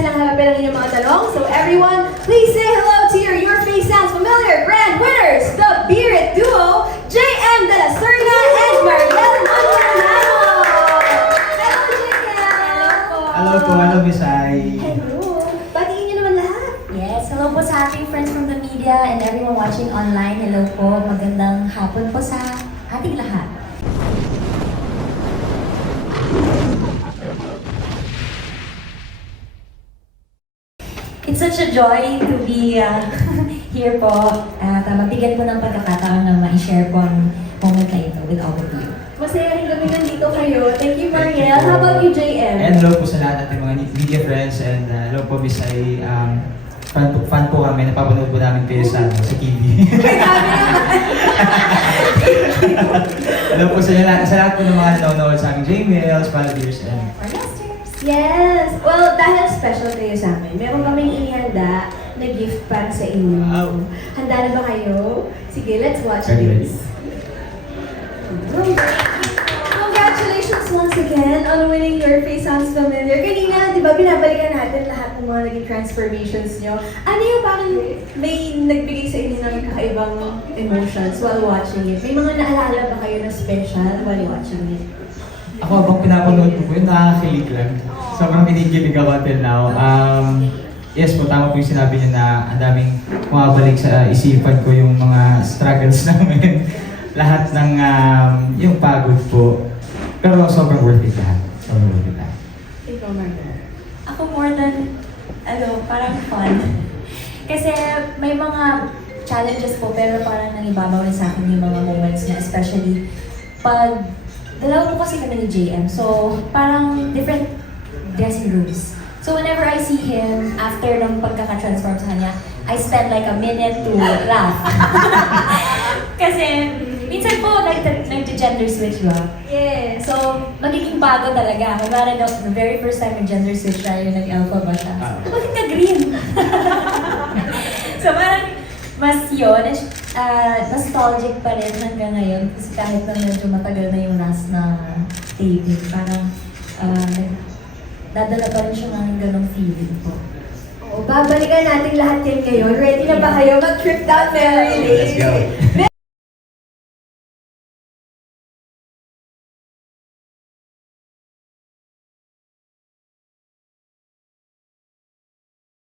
silang harapin ang inyong mga tanong. So everyone, please say hello to your face sounds familiar grand winners, the Bearded Duo, JM De La Serna and Mariel Montanaro! Hello, JM! Hello po, hello Bisay. Hello! Batiin niyo naman lahat. Yes, hello po sa ating friends from the media and everyone watching online. Hello po, magandang hapon po sa ating lahat. It's such a joy to be here po at mabigyan po ng pagkakataon na ma-share po ang moment na ito with all of you. Masaya rin kami nandito kayo. Thank you, Mariel. How about you, JM? And hello po sa lahat natin mga media friends and hello po Bisay. Fan po kami, napapanood po namin kayo sa TV. Hello po sa lahat po ng mga nanonood sa aming J-Mails, followers, and Our lasters. Yes! Well, dahil special kayo sa amin, meron kaming inihanda na gift para sa inyo. Wow. Handa na ba kayo? Sige, let's watch Ready, this. Congratulations once again on winning Your Face Sounds Familiar. Kanina, di ba, binabalikan natin lahat ng mga naging transformations nyo. Ano yung parang may nagbigay sa inyo ng kakaibang emotions while watching it? May mga naalala ba kayo na special while watching it? ako habang pinapanood ko po yun, nakakakilig lang. Sobrang kinikilig ako until now. Yes po, tama po yung sinabi niya na ang daming bumabalik sa isipan ko yung mga struggles namin. Lahat ng yung pagod po. Pero sobrang worth it lahat. Sobrang worth it lahat. Ikaw, Marga. Ako more than, parang fun. Kasi may mga challenges po pero parang nangibabaw rin sa akin yung mga moments na especially pag dalawa po kasi kami ni JM, so parang different dressing rooms. So whenever I see him, after ng pagkaka-transform sa kanya, I spend like a minute to laugh. Kasi minsan po nag-gender switch ba? Yeah. So magiging bago talaga. Kumari the very first time nag-gender switch tayo, nag-alpha ba siya? Bakit ka-green? So parang mas yun, nostalgic pa rin hanggang ngayon kasi kahit na medyo matagal na yung last na taping, parang dadala pa rin siya ng ganong feeling po. Oo, babalikan natin lahat yan ngayon. Ready na ba kayo mag-trip down memory lane? Let's go.